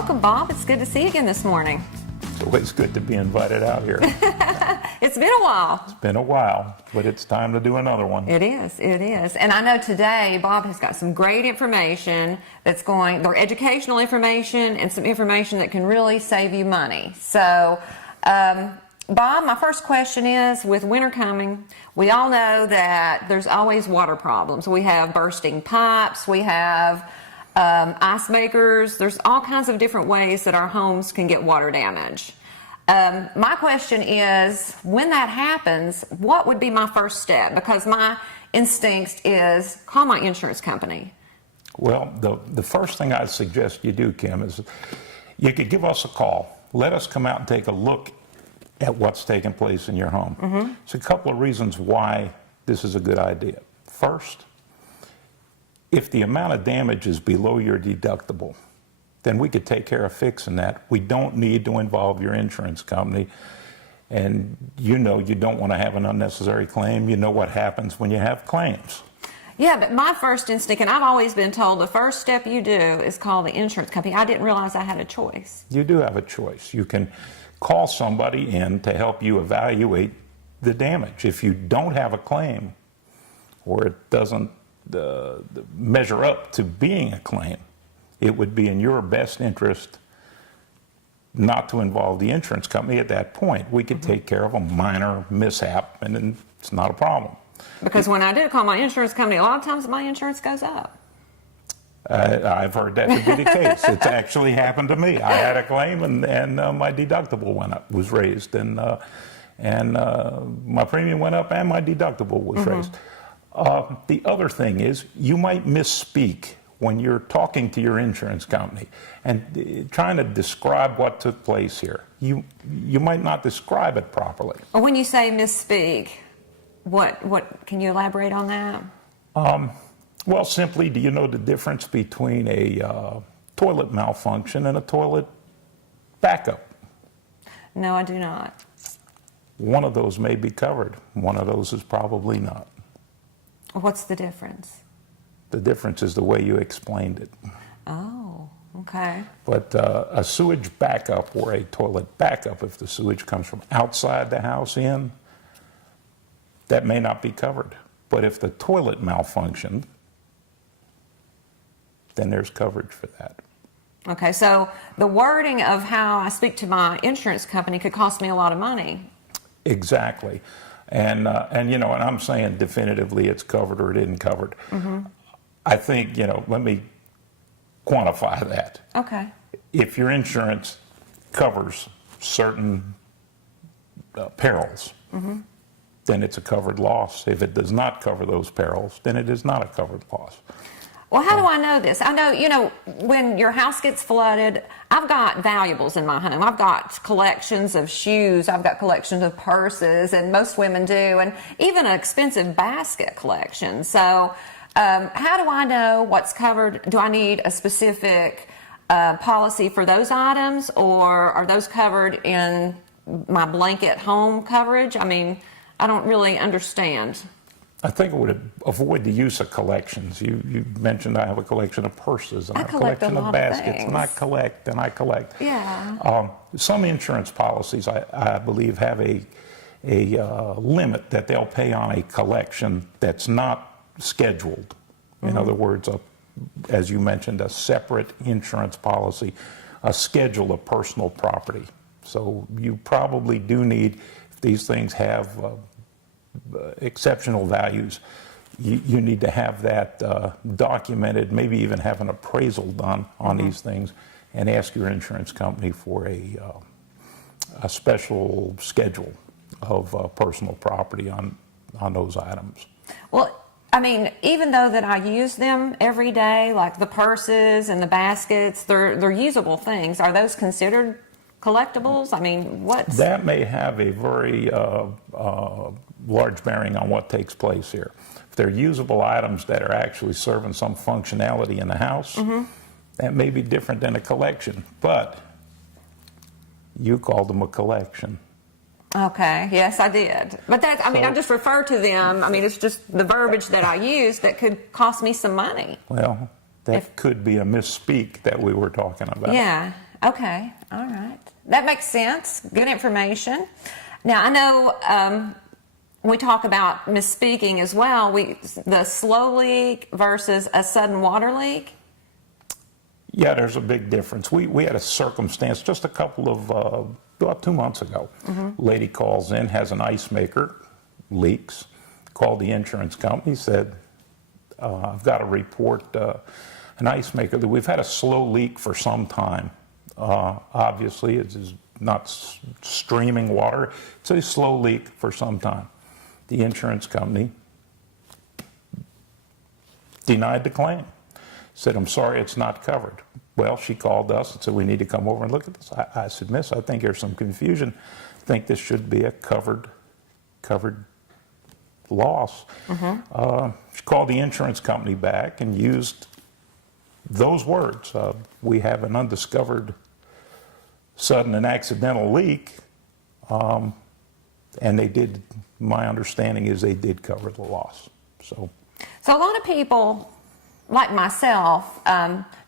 Welcome, Bob. It's good to see you again this morning. It's always good to be invited out here. It's been a while. It's been a while, but it's time to do another one. It is. And I know today Bob has got some great information that's they're educational information and some information that can really save you money. So, Bob, my first question is, with winter coming, we all know that there's always water problems. We have bursting pipes, we have ice makers. There's all kinds of different ways that our homes can get water damage. My question is, when that happens, what would be my first step? Because my instinct is call my insurance company. Well, the first thing I'd suggest you do, Kim, is you could give us a call. Let us come out and take a look at what's taking place in your home. Mm-hmm. There's a couple of reasons why this is a good idea. First, if the amount of damage is below your deductible, then we could take care of fixing that. We don't need to involve your insurance company. And you know you don't want to have an unnecessary claim. You know what happens when you have claims. Yeah, but my first instinct, and I've always been told the first step you do is call the insurance company. I didn't realize I had a choice. You do have a choice. You can call somebody in to help you evaluate the damage. If you don't have a claim, or it doesn't measure up to being a claim, it would be in your best interest not to involve the insurance company at that point. We could take care of a minor mishap, and then it's not a problem. Because when I do call my insurance company, a lot of times my insurance goes up. I've heard that to be the case. It's actually happened to me. I had a claim, and my deductible was raised, and my premium went up, and my deductible was raised. The other thing is, you might misspeak when you're talking to your insurance company and trying to describe what took place here. You might not describe it properly. Well, when you say misspeak, what can you elaborate on that? Well, simply, do you know the difference between a toilet malfunction and a toilet backup? No, I do not. One of those may be covered. One of those is probably not. What's the difference? The difference is the way you explained it. Oh, okay. But a sewage backup or a toilet backup, if the sewage comes from outside the house in, that may not be covered. But if the toilet malfunctioned, then there's coverage for that. Okay, so the wording of how I speak to my insurance company could cost me a lot of money. Exactly. And I'm saying definitively it's covered or it isn't covered. Mm-hmm. I think, let me quantify that. Okay. If your insurance covers certain perils, mm-hmm. then it's a covered loss. If it does not cover those perils, then it is not a covered loss. Well, how do I know this? I know, when your house gets flooded, I've got valuables in my home. I've got collections of shoes. I've got collections of purses, and most women do, and even an expensive basket collection. So how do I know what's covered? Do I need a specific policy for those items, or are those covered in my blanket home coverage? I mean, I don't really understand. I think it would avoid the use of collections. You mentioned I have a collection of purses and a collection of baskets, and I collect. Yeah. Some insurance policies, I believe, have a limit that they'll pay on a collection that's not scheduled. In other words, as you mentioned, a separate insurance policy, a schedule of personal property. So you probably do need, if these things have exceptional values, you need to have that documented, maybe even have an appraisal done on these things, and ask your insurance company for a special schedule of personal property on those items. Well, I mean, even though that I use them every day, like the purses and the baskets, they're usable things. Are those considered collectibles? I mean, that may have a very large bearing on what takes place here. If they're usable items that are actually serving some functionality in the house, that may be different than a collection, but you called them a collection. Okay, yes, I did. But I just refer to them. I mean, it's just the verbiage that I use that could cost me some money. Well, that could be a misspeak that we were talking about. Yeah. Okay, all right. That makes sense. Good information. Now, I know we talk about misspeaking as well. The slow leak versus a sudden water leak. Yeah, there's a big difference. We had a circumstance just a couple of, about 2 months ago. Lady calls in, has an ice maker, leaks, called the insurance company, said, I've got to report an ice maker that we've had a slow leak for some time. Obviously, it's not streaming water. It's a slow leak for some time. The insurance company denied the claim. Said, I'm sorry, it's not covered. Well, she called us and said, we need to come over and look at this. I said, miss, I think there's some confusion. I think this should be a covered loss. She called the insurance company back and used those words. We have an undiscovered sudden and accidental leak. And they did, my understanding is they did cover the loss. So a lot of people, like myself,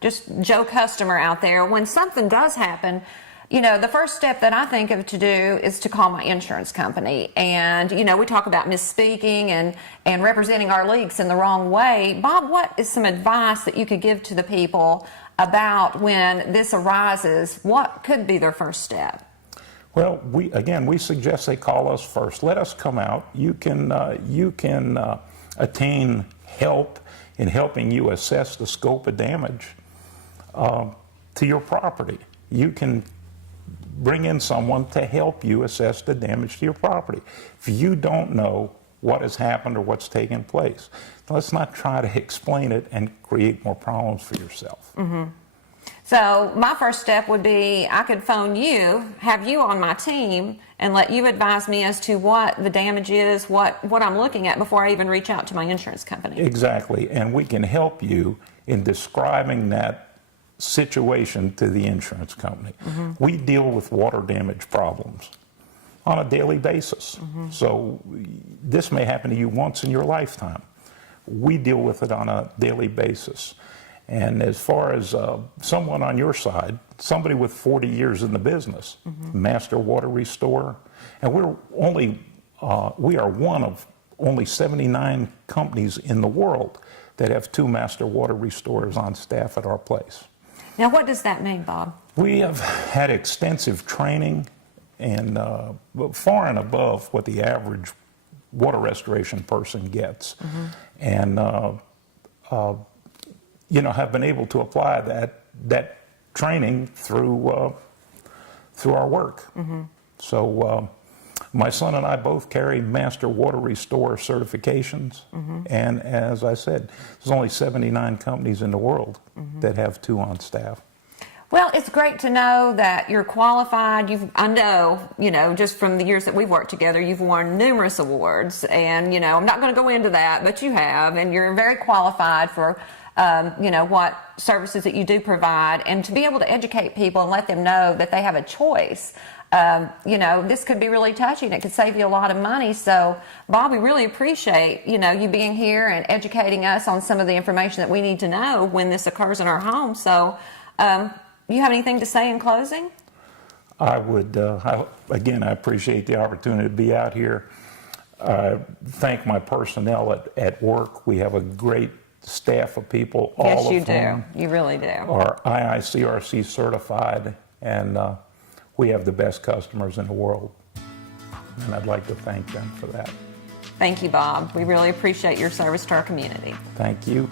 just Joe customer out there, when something does happen, the first step that I think of to do is to call my insurance company. And, we talk about misspeaking and representing our leaks in the wrong way. Bob, what is some advice that you could give to the people about when this arises? What could be their first step? Well, we suggest they call us first. Let us come out. You can attain help in helping you assess the scope of damage to your property. You can bring in someone to help you assess the damage to your property. If you don't know what has happened or what's taken place, let's not try to explain it and create more problems for yourself. So my first step would be I could phone you, have you on my team, and let you advise me as to what the damage is, what I'm looking at before I even reach out to my insurance company. Exactly, and we can help you in describing that situation to the insurance company. We deal with water damage problems on a daily basis. So this may happen to you once in your lifetime. We deal with it on a daily basis. And as far as someone on your side, somebody with 40 years in the business, master water restorer, and we are one of only 79 companies in the world that have 2 master water restorers on staff at our place. Now, what does that mean, Bob? We have had extensive training and far and above what the average water restoration person gets. And have been able to apply that training through our work. So my son and I both carry Master Water Restorer certifications, and as I said, there's only 79 companies in the world that have 2 on staff. Well, it's great to know that you're qualified. I know, just from the years that we've worked together, you've won numerous awards, and I'm not going to go into that, but you have, and you're very qualified for what services that you do provide, and to be able to educate people and let them know that they have a choice. This could be really touchy and it could save you a lot of money. So, Bob, we really appreciate, you being here and educating us on some of the information that we need to know when this occurs in our home. So, you have anything to say in closing? I would, again, I appreciate the opportunity to be out here. Thank my personnel at work. We have a great staff of people. Yes, you do. You really do. Are IICRC certified, and we have the best customers in the world. And I'd like to thank them for that. Thank you, Bob. We really appreciate your service to our community. Thank you.